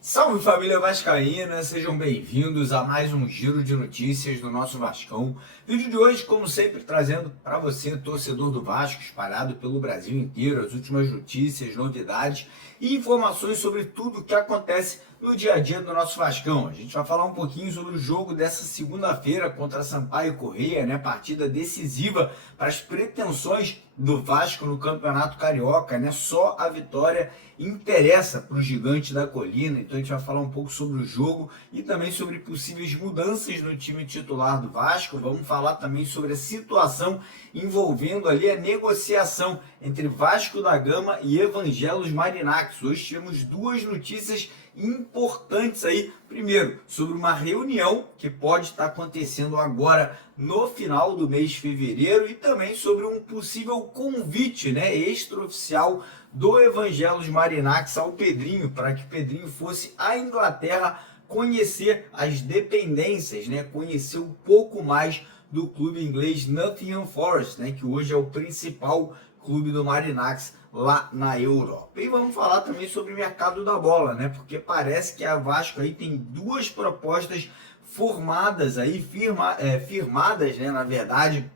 Salve família vascaína, sejam bem-vindos a mais um giro de notícias do nosso Vascão. Vídeo de hoje, como sempre, trazendo para você, torcedor do Vasco, espalhado pelo Brasil inteiro, as últimas notícias, novidades e informações sobre tudo o que acontece no dia a dia do nosso Vascão. A gente vai falar um pouquinho sobre o jogo dessa segunda-feira contra Sampaio Corrêa, né? Partida decisiva para as pretensões do Vasco no Campeonato Carioca, né? Só a vitória interessa para o gigante da colina. Então a gente vai falar um pouco sobre o jogo e também sobre possíveis mudanças no time titular do Vasco. Vamos falar também sobre a situação envolvendo ali a negociação entre Vasco da Gama e Evangelos Marináquis. Hoje tivemos duas notícias importantes aí. Primeiro, sobre uma reunião que pode estar acontecendo agora no final do mês de fevereiro e também sobre um possível convite, né, extraoficial do Evangelos Marináquis ao Pedrinho, para que Pedrinho fosse à Inglaterra conhecer as dependências, né, conhecer um pouco mais do clube inglês Nottingham Forest, né, que hoje é o principal clube do Marináquis lá na Europa. E vamos falar também sobre o mercado da bola, né? Porque parece que a Vasco aí tem duas propostas formadas aí, firmadas, né, na verdade,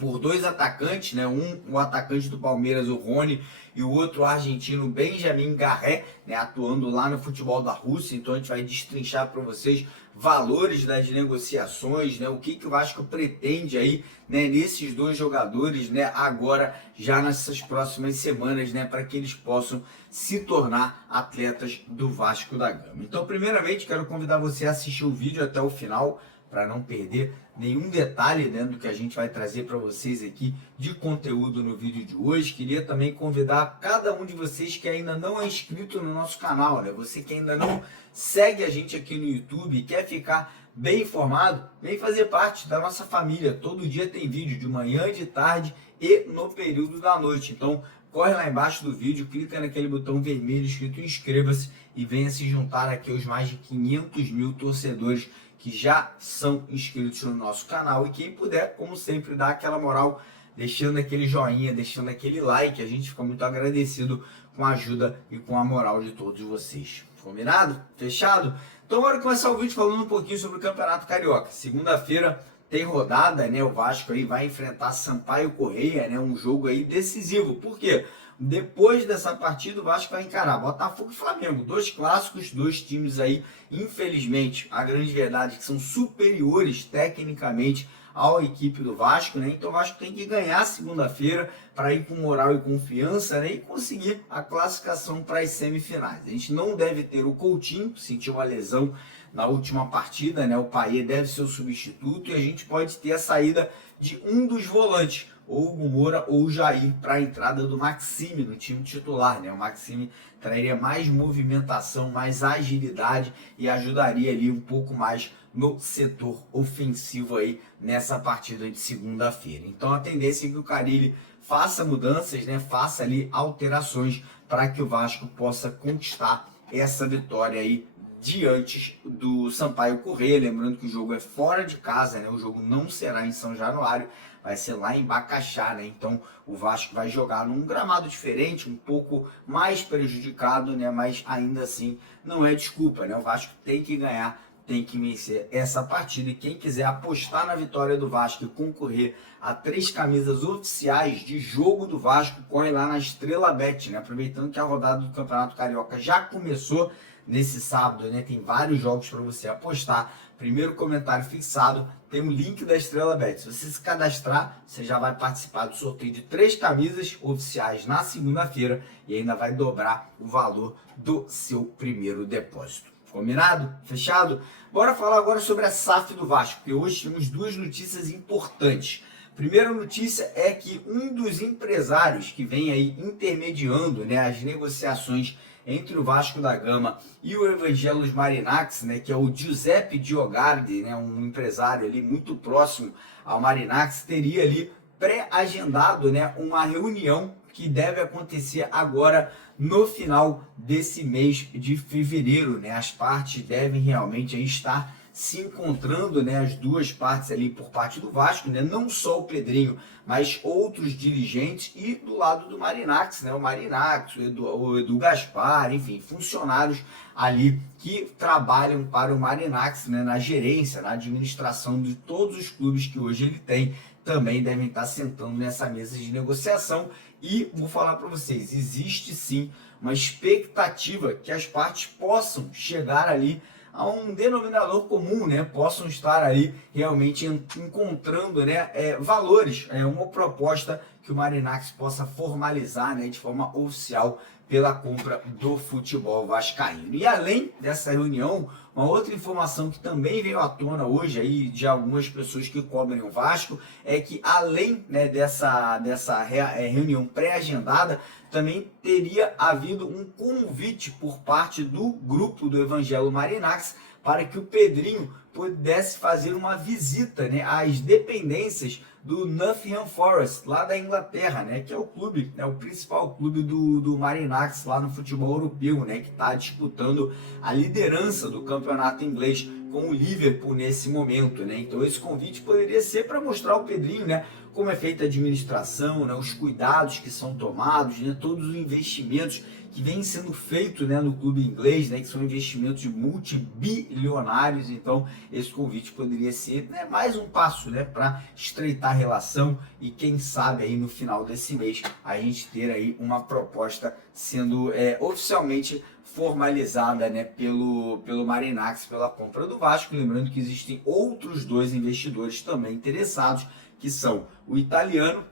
por dois atacantes, né? O atacante do Palmeiras, o Rony, e o outro o argentino Benjamin Garré, né? Atuando lá no futebol da Rússia. Então a gente vai destrinchar para vocês valores das negociações, né? O que o Vasco pretende aí, né, nesses dois jogadores, né, agora já nessas próximas semanas, né, para que eles possam se tornar atletas do Vasco da Gama. Então, primeiramente, quero convidar você a assistir o vídeo até o final, para não perder nenhum detalhe, né, do que a gente vai trazer para vocês aqui de conteúdo no vídeo de hoje. Queria também convidar cada um de vocês que ainda não é inscrito no nosso canal, né, você que ainda não segue a gente aqui no YouTube e quer ficar bem informado, vem fazer parte da nossa família. Todo dia tem vídeo, de manhã, de tarde e no período da noite. Então, corre lá embaixo do vídeo, clica naquele botão vermelho escrito inscreva-se e venha se juntar aqui aos mais de 500 mil torcedores que já são inscritos no nosso canal. E quem puder, como sempre, dá aquela moral, deixando aquele joinha, deixando aquele like. A gente fica muito agradecido com a ajuda e com a moral de todos vocês. Combinado? Fechado? Então bora começar o vídeo falando um pouquinho sobre o Campeonato Carioca. Segunda-feira tem rodada, né? O Vasco aí vai enfrentar Sampaio Corrêa, né? Um jogo aí decisivo. Por quê? Depois dessa partida, o Vasco vai encarar Botafogo e Flamengo. Dois clássicos, dois times aí, infelizmente, a grande verdade é que são superiores tecnicamente à equipe do Vasco, né? Então o Vasco tem que ganhar segunda-feira para ir com moral e confiança, né? E conseguir a classificação para as semifinais. A gente não deve ter o Coutinho, que sentiu uma lesão na última partida, né? O Payet deve ser o substituto e a gente pode ter a saída de um dos volantes, ou o Moura ou o Jair, para a entrada do Maxime no time titular, né? O Maxime traria mais movimentação, mais agilidade e ajudaria ali um pouco mais no setor ofensivo aí nessa partida de segunda-feira. Então a tendência é que o Carille faça mudanças, né? Faça ali alterações para que o Vasco possa conquistar essa vitória aí diante do Sampaio Corrêa. Lembrando que o jogo é fora de casa, né? O jogo não será em São Januário, vai ser lá em Bacaxá, né? Então o Vasco vai jogar num gramado diferente, um pouco mais prejudicado, né? Mas ainda assim não é desculpa, né? O Vasco tem que ganhar, tem que vencer essa partida. E quem quiser apostar na vitória do Vasco e concorrer a 3 camisas oficiais de jogo do Vasco, corre lá na Estrela Bet, né? Aproveitando que a rodada do Campeonato Carioca já começou nesse sábado, né? Tem vários jogos para você apostar. Primeiro comentário fixado tem o link da Estrela Bet. Se você se cadastrar, você já vai participar do sorteio de 3 camisas oficiais na segunda-feira e ainda vai dobrar o valor do seu primeiro depósito. Combinado? Fechado? Bora falar agora sobre a SAF do Vasco, porque hoje temos duas notícias importantes. Primeira notícia é que um dos empresários que vem aí intermediando, né, as negociações entre o Vasco da Gama e o Evangelos Marináquis, né, que é o Giuseppe Diogardi, né, um empresário ali muito próximo ao Marináquis, teria ali pré-agendado, né, uma reunião que deve acontecer agora no final desse mês de fevereiro, né? As partes devem realmente aí estar se encontrando, né, as duas partes ali por parte do Vasco, né, não só o Pedrinho, mas outros dirigentes, e do lado do Marinacci, né, o Marinacci, o Edu Gaspar, enfim, funcionários ali que trabalham para o Marinacci, né, na gerência, na administração de todos os clubes que hoje ele tem, também devem estar sentando nessa mesa de negociação. E vou falar para vocês, existe sim uma expectativa que as partes possam chegar ali a um denominador comum, né? Possam estar ali realmente encontrando, né, valores, uma proposta que o Marinacci possa formalizar, né, de forma oficial pela compra do futebol vascaíno. E além dessa reunião, uma outra informação que também veio à tona hoje aí de algumas pessoas que cobrem o Vasco é que, além, né, dessa reunião pré-agendada, também teria havido um convite por parte do grupo do Evangelho Marinacci para que o Pedrinho pudesse fazer uma visita, né, às dependências do Nottingham Forest, lá da Inglaterra, né, que é o clube, né, o principal clube do Marinacci lá no futebol europeu, né, que está disputando a liderança do campeonato inglês com o Liverpool nesse momento, né. Então esse convite poderia ser para mostrar ao Pedrinho, né, como é feita a administração, né, os cuidados que são tomados, né, todos os investimentos que vêm sendo feitos, né, no clube inglês, né, que são investimentos multibilionários. Então esse convite poderia ser, né, mais um passo, né, para estreitar a relação e quem sabe aí no final desse mês a gente ter aí uma proposta sendo oficialmente formalizada, né, pelo Marinacci, pela compra do Vasco. Lembrando que existem outros dois investidores também interessados, que são o italiano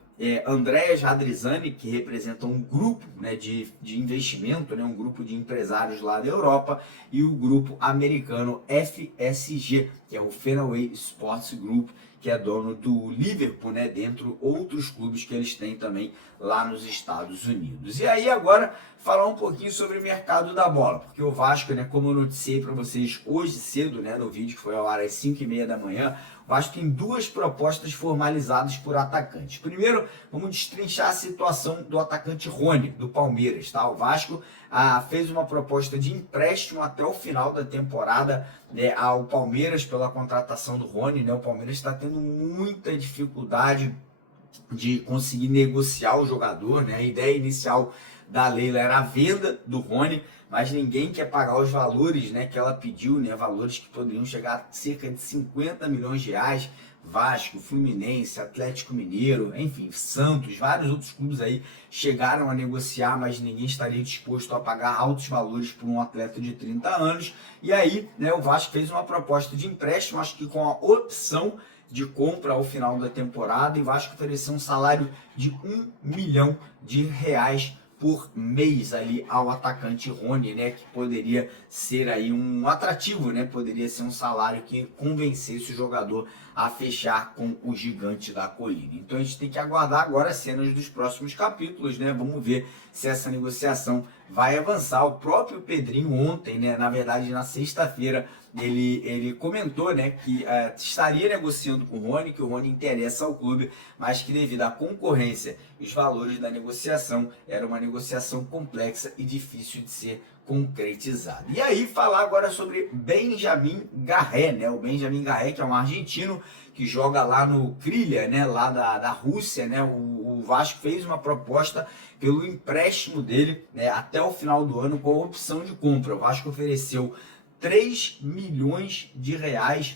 Andrea Jadrizani, que representa um grupo, né, de investimento, né, um grupo de empresários lá da Europa, e o grupo americano FSG, que é o Fenway Sports Group, que é dono do Liverpool, né, dentre outros clubes que eles têm também lá nos Estados Unidos. E aí agora falar um pouquinho sobre o mercado da bola, porque o Vasco, né, como eu noticiei para vocês hoje cedo, né, no vídeo que foi ao ar às 5h30 da manhã, o Vasco tem duas propostas formalizadas por atacantes. Primeiro, vamos destrinchar a situação do atacante Rony, do Palmeiras, tá? O Vasco fez uma proposta de empréstimo até o final da temporada, né, ao Palmeiras pela contratação do Rony, né? O Palmeiras está tendo muita dificuldade de conseguir negociar o jogador, né? A ideia inicial da Leila era a venda do Rony, mas ninguém quer pagar os valores, né, que ela pediu, né, valores que poderiam chegar a cerca de 50 milhões de reais. Vasco, Fluminense, Atlético Mineiro, enfim, Santos, vários outros clubes aí chegaram a negociar, mas ninguém estaria disposto a pagar altos valores por um atleta de 30 anos. E aí, né, o Vasco fez uma proposta de empréstimo, acho que com a opção de compra ao final da temporada, e o Vasco ofereceu um salário de R$1 milhão por mês ali ao atacante Rony, né, que poderia ser aí um atrativo, né, poderia ser um salário que convencesse o jogador a fechar com o gigante da colina. Então a gente tem que aguardar agora as cenas dos próximos capítulos, né, vamos ver se essa negociação vai avançar. O próprio Pedrinho ontem, né, na verdade na sexta-feira, ele comentou, né, que estaria negociando com o Rony, que o Rony interessa ao clube, mas que devido à concorrência e os valores da negociação, era uma negociação complexa e difícil de ser concretizada. E aí falar agora sobre Benjamin Garré, né, o Benjamin Garré, que é um argentino que joga lá no Krylia, né, lá da Rússia, né. O Vasco fez uma proposta pelo empréstimo dele, né, até o final do ano com a opção de compra. O Vasco ofereceu R$3 milhões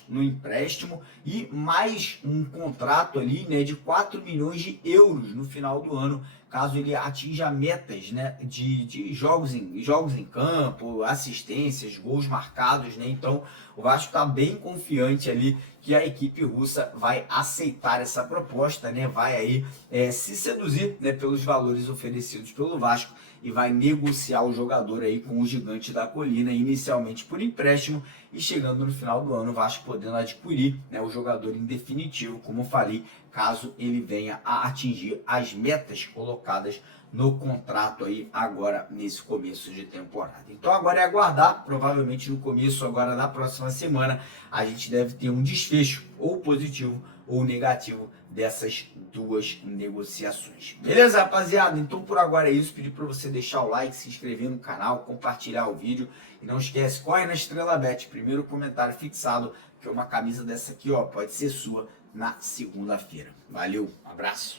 no empréstimo e mais um contrato ali, né, de 4 milhões de euros no final do ano, caso ele atinja metas, né, de jogos em campo, assistências, gols marcados, né. Então o Vasco está bem confiante ali que a equipe russa vai aceitar essa proposta, né, vai aí se seduzir, né, pelos valores oferecidos pelo Vasco e vai negociar o jogador aí com o gigante da colina, inicialmente por empréstimo, e chegando no final do ano o Vasco podendo adquirir, né, o jogador em definitivo, como falei, caso ele venha a atingir as metas colocadas no contrato aí agora nesse começo de temporada. Então agora é aguardar, provavelmente no começo agora da próxima semana a gente deve ter um desfecho ou positivo ou negativo dessas duas negociações. Beleza, rapaziada? Então por agora é isso. Pedi para você deixar o like, se inscrever no canal, compartilhar o vídeo e não esquece, corre na Estrela Bet, primeiro comentário fixado, que é uma camisa dessa aqui, ó, pode ser sua na segunda-feira. Valeu, um abraço.